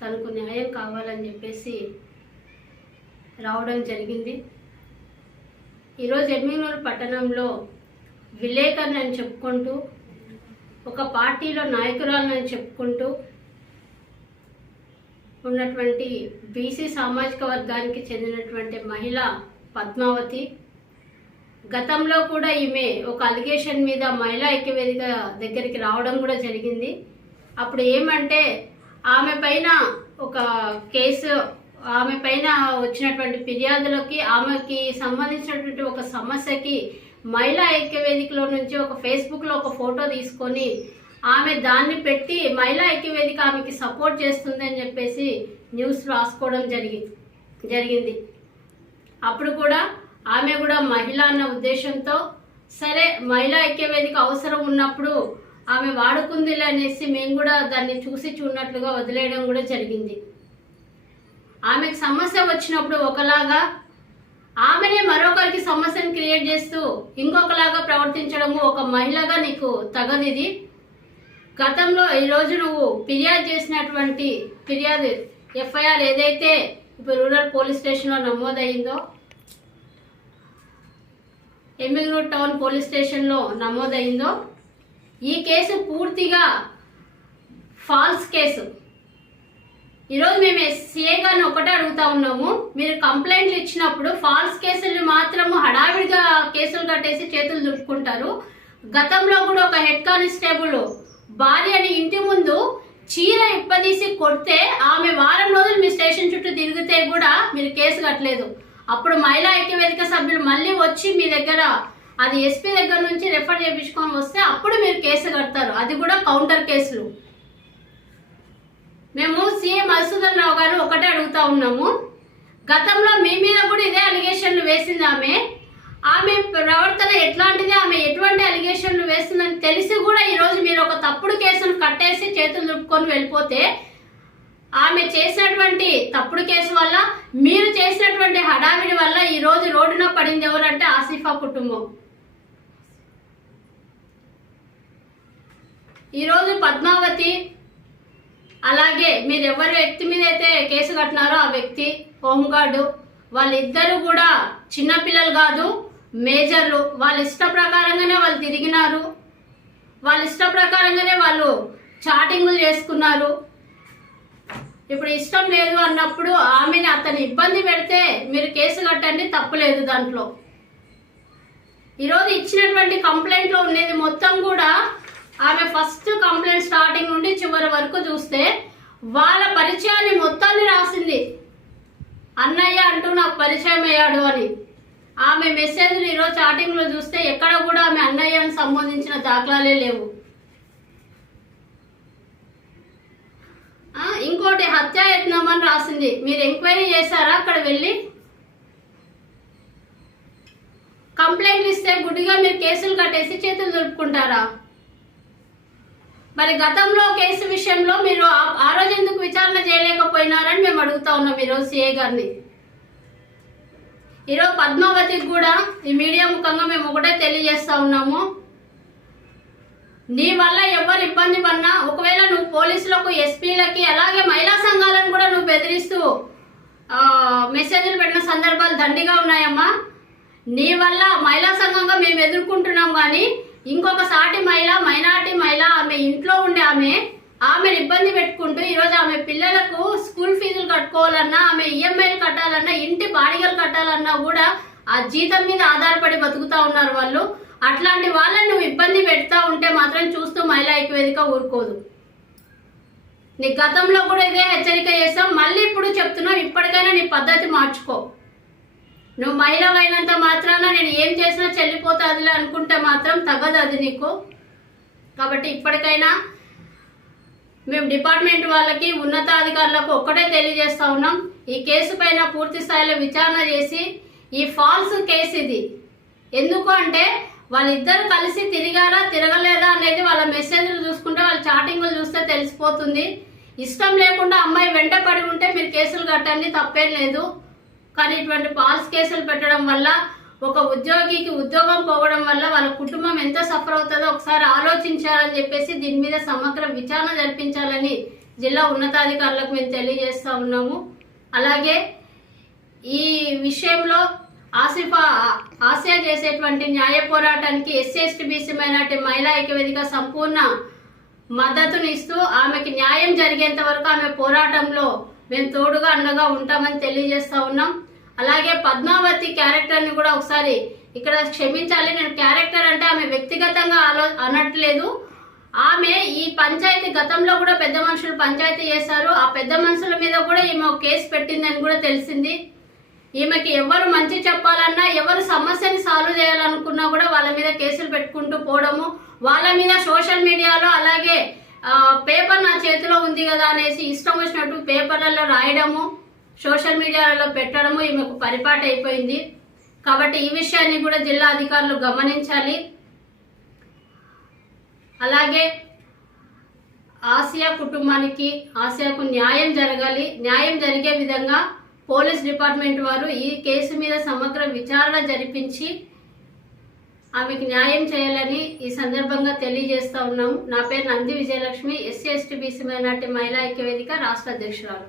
తనకు న్యాయం కావాలని చెప్పేసి రావడం జరిగింది. ఈరోజు ఎమ్మిగనూరు పట్టణంలో విలేకరుని అని చెప్పుకుంటూ, ఒక పార్టీలో నాయకురాలని చెప్పుకుంటూ ఉన్నటువంటి బీసీ సామాజిక వర్గానికి చెందినటువంటి మహిళ పద్మావతి, గతంలో కూడా ఈమె ఒక అలిగేషన్ మీద మహిళా ఐక్యవేదిక దగ్గరికి రావడం కూడా జరిగింది. అప్పుడు ఏమంటే ఆమె పైన ఒక కేసు, ఆమె పైన వచ్చినటువంటి ఫిర్యాదులకి, ఆమెకి సంబంధించినటువంటి ఒక సమస్యకి మహిళా ఐక్యవేదికలో నుంచి ఒక ఫేస్బుక్లో ఒక ఫోటో తీసుకొని ఆమె దాన్ని పెట్టి మహిళా ఐక్యవేదిక ఆమెకి సపోర్ట్ చేస్తుంది అని చెప్పేసి న్యూస్ రాసుకోవడం జరిగింది. అప్పుడు కూడా ఆమె కూడా మహిళ అన్న ఉద్దేశంతో సరే మహిళా ఐక్యవేదిక అవసరం ఉన్నప్పుడు ఆమె వాడుకుందిలే అనేసి మేము కూడా దాన్ని చూసి చూడనట్లుగా వదిలేయడం కూడా జరిగింది. ఆమెకు సమస్య వచ్చినప్పుడు ఒకలాగా, ఆమెనే మరొకరికి సమస్యను క్రియేట్ చేస్తూ ఇంకొకలాగా ప్రవర్తించడము ఒక మహిళగా నీకు తగదిది. గతంలో ఈరోజు నువ్వు ఫిర్యాదు చేసినటువంటి ఫిర్యాదు ఎఫ్ఐఆర్ ఏదైతే ఇప్పుడు రూరల్ పోలీస్ స్టేషన్లో నమోదైందో, ఎమ్మిగనూరు టౌన్ పోలీస్ స్టేషన్లో నమోదైందో, ఈ కేసు పూర్తిగా ఫాల్స్ కేసు. ఈరోజు మేము సిఐ గారిని ఒకటే అడుగుతా ఉన్నాము, మీరు కంప్లైంట్లు ఇచ్చినప్పుడు ఫాల్స్ కేసులు మాత్రము హడావిడిగా కేసులు కట్టేసి చేతులు దులుపుకుంటారు. గతంలో కూడా ఒక హెడ్ కానిస్టేబుల్ భార్యని ఇంటి ముందు చీర ఇప్పదీసి కొడితే ఆమె వారం రోజులు మీ స్టేషన్ చుట్టూ తిరిగితే కూడా మీరు కేసు కట్టలేదు. అప్పుడు మహిళా ఐక్యవేదిక సభ్యులు మళ్ళీ వచ్చి మీ దగ్గర అది ఎస్పీ దగ్గర నుంచి రెఫర్ చేయించుకొని వస్తే అప్పుడు మీరు కేసు కడతారు, అది కూడా కౌంటర్ కేసులు. మేము సీఎం మధుసూదన్ రావు గారు ఒకటే అడుగుతా ఉన్నాము, గతంలో మీ మీద కూడా ఇదే అలిగేషన్లు వేసింది ఆమె ప్రవర్తన ఎట్లాంటిది, ఆమె ఎటువంటి అలిగేషన్లు వేస్తుందని తెలిసి కూడా ఈరోజు మీరు ఒక తప్పుడు కేసును కట్టేసి చేతులు దులుపుకొని వెళ్ళిపోతే, ఆమె చేసినటువంటి తప్పుడు కేసు వల్ల, మీరు చేసినటువంటి హడావిడి వల్ల ఈరోజు రోడ్డున పడింది ఎవరంటే ఆసిఫా కుటుంబం. ఈరోజు పద్మావతి, అలాగే మీరు ఎవరి వ్యక్తి మీద అయితే కేసు కట్టినారో ఆ వ్యక్తి హోంగార్డు, వాళ్ళిద్దరూ కూడా చిన్నపిల్లలు కాదు, మేజర్లు. వాళ్ళ ఇష్ట ప్రకారంగానే వాళ్ళు తిరిగినారు, వాళ్ళ ఇష్ట ప్రకారంగానే వాళ్ళు చాటింగ్లు చేసుకున్నారు. ఇప్పుడు ఇష్టం లేదు అన్నప్పుడు ఆమెని అతను ఇబ్బంది పెడితే మీరు కేసు కట్టండి, తప్పులేదు దాంట్లో. ఈరోజు ఇచ్చినటువంటి కంప్లైంట్లో ఉండేది మొత్తం కూడా ఆమె ఫస్ట్ కంప్లైంట్ స్టార్టింగ్ నుండి చివరి వరకు చూస్తే వాళ్ళ పరిచయాన్ని మొత్తాన్ని రాసింది. అన్నయ్య అంటూ నాకు పరిచయం అయ్యాడు అని. ఆమె మెసేజ్లు ఈరోజు చాటింగ్లో చూస్తే ఎక్కడ కూడా ఆమె అన్నయ్యను సంబంధించిన దాఖలాలే లేవు. ఇంకోటి హత్యాయత్నం అని రాసింది. మీరు ఎంక్వైరీ చేశారా అక్కడ వెళ్ళి? కంప్లైంట్లు ఇస్తే గుడ్డిగా మీరు కేసులు కట్టేసి చేతులు దులుపుకుంటారా? మరి గతంలో కేసు విషయంలో మీరు ఆ రోజు ఎందుకు విచారణ చేయలేకపోయినారని మేము అడుగుతా ఉన్నాం ఈరోజు సిఐ గారిని. ఈరోజు పద్మావతికి కూడా ఈ మీడియా ముఖంగా మేము ఒకటే తెలియజేస్తా ఉన్నాము, నీ వల్ల ఎవరు ఇబ్బంది పడినా, ఒకవేళ నువ్వు పోలీసులకు, ఎస్పీలకి, అలాగే మహిళా సంఘాలను కూడా నువ్వు బెదిరిస్తూ మెసేజ్లు పెట్టిన సందర్భాలు దండిగా ఉన్నాయమ్మా. నీ వల్ల మహిళా సంఘంగా మేము ఎదుర్కొంటున్నాం, కానీ ఇంకొక సాటి మహిళ, మైనారిటీ మహిళ, ఆమె ఇంట్లో ఉండే ఆమెను ఇబ్బంది పెట్టుకుంటూ ఈరోజు ఆమె పిల్లలకు స్కూల్ ఫీజులు కట్టుకోవాలన్నా, ఆమె ఈఎంఐలు కట్టాలన్నా, ఇంటి బాడిగలు కట్టాలన్నా కూడా ఆ జీతం మీద ఆధారపడి బతుకుతా ఉన్నారు వాళ్ళు. అట్లాంటి వాళ్ళని నువ్వు ఇబ్బంది పెడతా ఉంటే మాత్రం చూస్తూ మహిళా ఐక్యవేదిక ఊరుకోదు. నీ గతంలో కూడా ఇదే హెచ్చరిక చేస్తాం, మళ్ళీ ఇప్పుడు చెప్తున్నావు, ఇప్పటికైనా నీ పద్ధతి మార్చుకో. నువ్వు మహిళ అయినంత మాత్రాన నేను ఏం చేసినా చెల్లిపోతాదిలే అనుకుంటే మాత్రం తగదు అది నీకు. కాబట్టి ఇప్పటికైనా మేము డిపార్ట్మెంట్ వాళ్ళకి, ఉన్నతాధికారులకు ఒక్కటే తెలియజేస్తా ఉన్నాం, ఈ కేసు పైన పూర్తి స్థాయిలో విచారణ చేసి, ఈ ఫాల్స్ కేసు ఇది ఎందుకు అంటే వాళ్ళిద్దరు కలిసి తిరిగారా తిరగలేదా అనేది వాళ్ళ మెసేజ్లు చూసుకుంటే, వాళ్ళ చాటింగ్లు చూస్తే తెలిసిపోతుంది. ఇష్టం లేకుండా అమ్మాయి వెంట పడి ఉంటే మీరు కేసులు కట్టండి, తప్పేం లేదు. కానీ ఇటువంటి ఫాల్స్ కేసులు పెట్టడం వల్ల ఒక ఉద్యోగికి ఉద్యోగం పోవడం వల్ల వాళ్ళ కుటుంబం ఎంత సఫర్ అవుతుందో ఒకసారి ఆలోచించాలని చెప్పేసి దీని మీద సమగ్ర విచారణ జరిపించాలని జిల్లా ఉన్నతాధికారులకు మేము తెలియజేస్తూ ఉన్నాము. అలాగే ఈ విషయంలో ఆసియా చేసేటువంటి న్యాయ పోరాటానికి ఎస్సీ ఎస్టీ బీసీ మైనార్టీ మహిళా ఐక్యవేదిక సంపూర్ణ మద్దతుని ఇస్తూ ఆమెకి న్యాయం జరిగేంత వరకు ఆమె పోరాటంలో మేము తోడుగా అండగా ఉంటామని తెలియజేస్తా ఉన్నాం. అలాగే పద్మావతి క్యారెక్టర్ని కూడా ఒకసారి ఇక్కడ క్షమించాలి, నేను క్యారెక్టర్ అంటే ఆమె వ్యక్తిగతంగా అనట్లేదు. ఆమె ఈ పంచాయతీ గతంలో కూడా పెద్ద మనుషులు పంచాయతీ చేశారు. ఆ పెద్ద మనుషుల మీద కూడా ఈమె ఒక కేసు పెట్టిందని కూడా తెలిసింది. ఈమెకి ఎవరు మంచి చెప్పాలన్నా, ఎవరు సమస్యని సాల్వ్ చేయాలనుకున్నా కూడా వాళ్ళ మీద కేసులు పెట్టుకుంటూ పోవడము, వాళ్ళ మీద సోషల్ మీడియాలో అలాగే పేపర్ నా చేతిలో ఉంది కదా అనేసి ఇష్టం వచ్చినట్టు పేపర్లలో రాయడము, సోషల్ మీడియాలలో పెట్టడము ఈమెకు పరిపాటి అయిపోయింది. కాబట్టి ఈ విషయాన్ని కూడా జిల్లా అధికారులు గమనించాలి. అలాగే ఆసియా కుటుంబానికి, ఆసియాకు న్యాయం జరగాలి. న్యాయం జరిగే విధంగా పోలీస్ డిపార్ట్మెంట్ వారు ఈ కేసు మీద సమగ్ర విచారణ జరిపించి ఆమెకు న్యాయం చేయాలని ఈ సందర్భంగా తెలియజేస్తా ఉన్నాము. నా పేరు Nandi Vijayalakshmi, SC ST BC minority మహిళా ఐక్యవేదిక రాష్ట్ర అధ్యక్షురాలు.